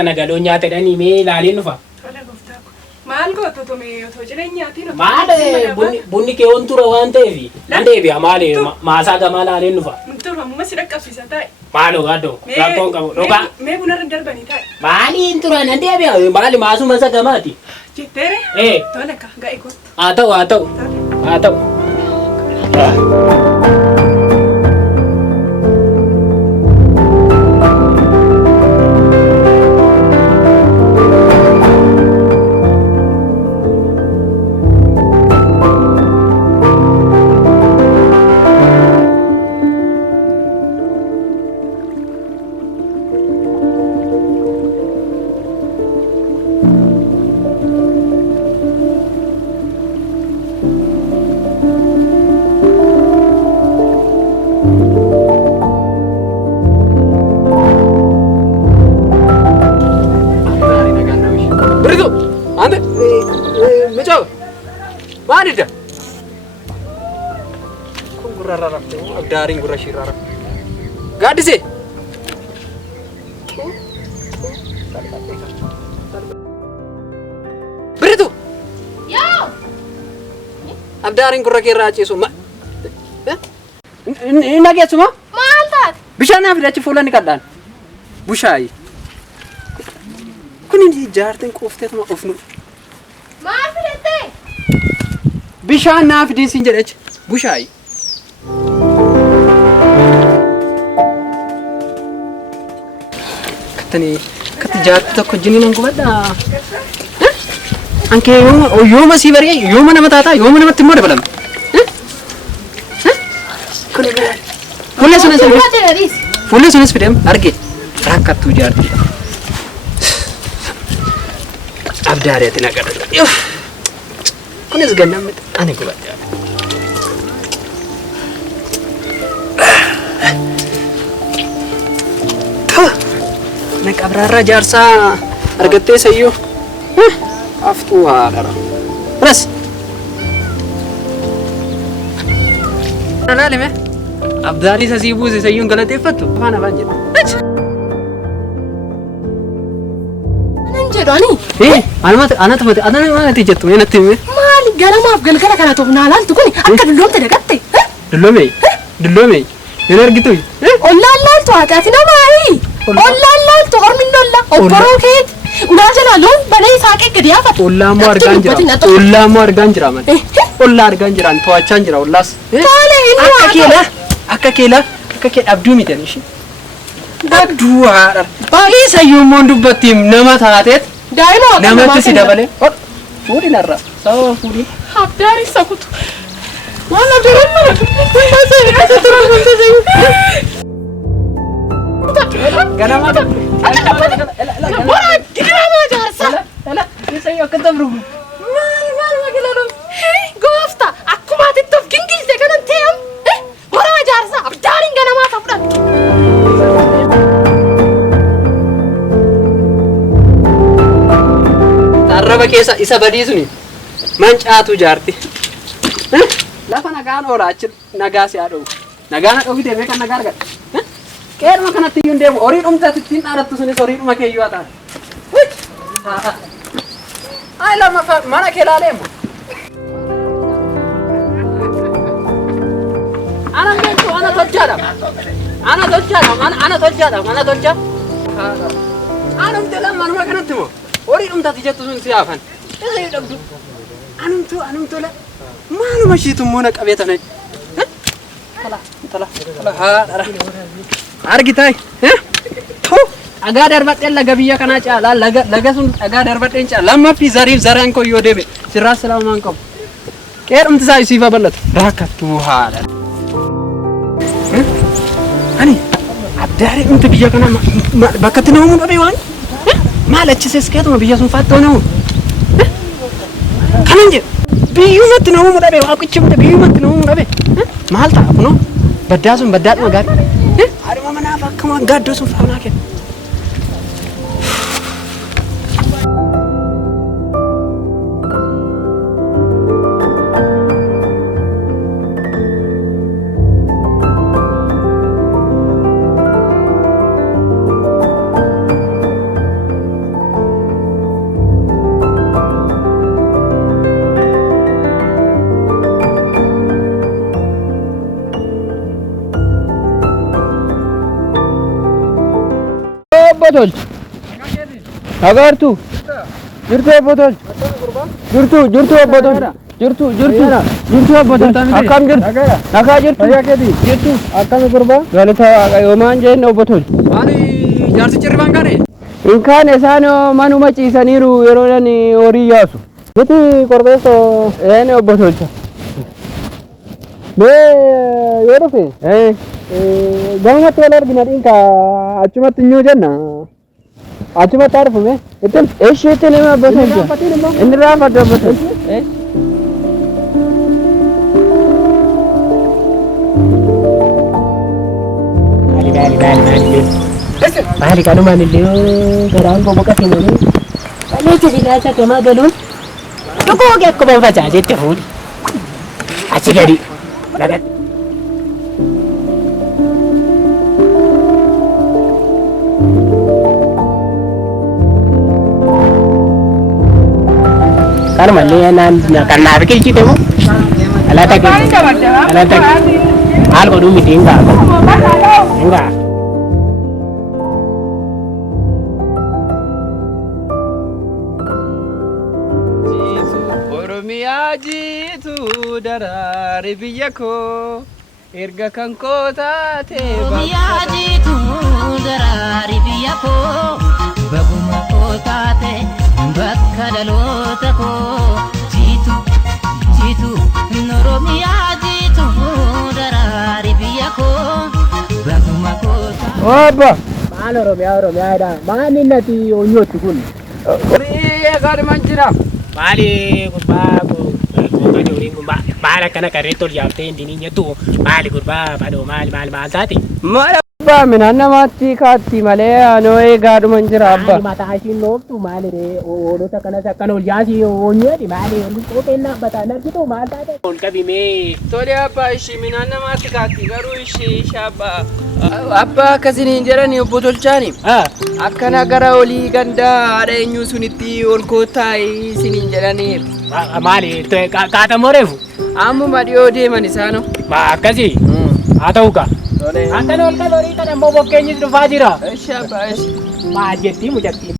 Nagadoo nyaatedhanii mee ilaalee dhufa. Maal gootu tumee otoo jireenyaatti dhufa. Maali bunni kee on tura waan ta'eef nan deebi'a maali maasaa gamaa ilaaleen dhufa. Tura amma si dhaqqabsiisa taa'e. Maaloo gaaddoo rakkoon qabu dhokaa. Mee bunarra darbanii taa'e. Maali hin tura nan deebi'a maali maasuma isa gamaati. Jetteere. Tola ka ga'e kootu. Haa ta'u. Maanidha? Kun gurra rarrafte abdaariin gurra ishee rarrafte. Gaaddisee Beritu. Yaa! Abdaariin gurra kee irraa ciisu. Inni dhageessuma? Maal taate? Bishaan naa fidachi fuula ni kadhaan. Bushaayi. Kun inni jaartiin quufteetuma ofnu. Maal fidattee? Bishaan naa fidiinsiin jedhechi. Bushaayi. Katti jaartii tokko jiniin hin gubadhaa. Ankee yooma sii baree yooma nama taataa yooma namatti immoo dabalama. Fuullee sunis fideem arge rakkattuu jaartii. Abdaariyatiin agarra. Kunis gannamni ani gubadhaa. Na qabrarra jaarsaa argattee sayyoo. Aftuu haadhara. Ras. Nalaalime. Abdaarii sasii buuse sayyuun galateeffattu. Afaan afaan jedhu. Anan jedhu ani. Anatti jettu natti hime. Maali ganamaaf galgala kana ta'u naalaaltu kun akka dulloomte dagatte. Dulloomee. Hin argitu. Ollaan laaltu haadhaati namaayi. Ollaan laaltu ormi lolla. Obboroo keeti. Udaa jala loon balee saaqee gadi yaafatu. Ollaa moo argaan jira. Ollaa argaan jiraan to'achaan jira ollaas. Taale inni Akka keela abduu miidhan ishee. Abduu haadha. Baay'ee sayyuu immoo dubbattiim nama taateet. daa'ima Namatti si dabalee. Fuudhin har'a. Sababa fuudhin. Abdaari sakutu. Waan abdaari mara. Ganama. Bora dirama jaarsa. Sayyuu akka dabru. Maal magaalaa goofta akkuma atitti of gingilche kanan ta'am. Bora jaarsa abdaariin ganamaa ta'uudhaan. Arraba keessa isa badiisuni mancaatu jaarti. Lafa nagaan oolaa achi nagaa si haadhu. Nagaan haadhu deemee kan nagaa argata. Qeeruma kanatti iyyuu deemu horii dhumtaatti ittiin dhaadattu sunis horii dhuma kee iyyuu haa taate. Ay lama mana kee laaleemu. Ana beektu ana tolchaadha. Ana tolcha. Ana mtela manuma kanatti moo horii dhumtaatti jettu sun si haafan. Isa yoo dhabdu. Anumtola. Maaluma shiitu immoo na qabee tana. Tala. Haadha. Argitay. Dhagaa darbadheen laga biyya kanaa caalaa laga sun dhagaa darbadheen caalaa lammaffii zariif zaraan koo yoo deebe sirraa salaamaan qabu. Qeerumti isaa isiifa bal'atu. Rakkattuu haadha. Ani abdaari dhumti biyya kanaa bakkatti nama mudhabee waan maal achisees keetuma biyya sun faattoo namu. Kanan jedhu biyyumatti nama mudhabee waaqichi biyyumatti nama mudhabee maal ta'a kunoo baddaa sun baddaadhuma gaarii. Harima manaaf akkuma gaaddoo sun faanaa kenna. Botol. Agartu. Jirtu botol. Jirtu botol. Jirtu botol. Akam jirtu. Nakaa jirtu. Jirtu. Akam gurba. Galata yomaan jeen botol. Maali jaarsichi ribaan kaane? Hin kaane isaan manuma ciisaniiru yeroodhaan horii yaasu. Giti korbeesso een botolcha. Mee yoo dhufe? Gamatti wal argina dhiinka achumatti nyuu jenna. Achumatti arfume. Ittiin ishiitti nama botolcha. Inni raafadha botolcha. Maali kanumaan illee garaan koo boqote malee. Maleecha silaacha gamaa galuun dhuguu akkuma facaasetti fuudhi. Achi gadi. Kanuma illee kan naaf qilchite moo? Alata maal godhuu miti hin gaa. Oromiyaa jiitu daraare biyya koo erga kan koo taate Oromiyaa jiitu daraare biyya koo baguma koo taate bakka dhaloota koo jiitu Oromiyaa jiitu daraare biyya koo baguma koo taate. Abba Maal Oromiyaadha maal inni ati onyootti kun? horii eegaadhumaan jira. Maali gurbaa gootanii horiin kun maal akkana qarreetti ol yaaftee hin diniin jettu maali gurbaa badoo maal taate? Maal abbaa minaan namaatti kaatti malee anoo eegaadhumaan jira abba. Maali mataa ishiin nooftu maali hoolota kanas akkana ol yaasii onyooti maali kopheen dhaabbataan argitu maal taate? Ol qabimee Tole abbaa ishii minaan namaatti kaatti garuu ishii abbaa. Abbaa akkasiniin jedhani obbo Tolchaani. Akkana gara olii gandaa haadha eenyuu sunitti ol koottaa isiniin jedhaniiru. maali kaatamoo reefu? Ammuma dhiyoo deeman isaanoo. Akkasii haa ta'u kaa. Akkana ol qabee horii kana immoo bokkeenyis dhufaa jira. Eshi abbaa eshi. Maal jettii mucattiin?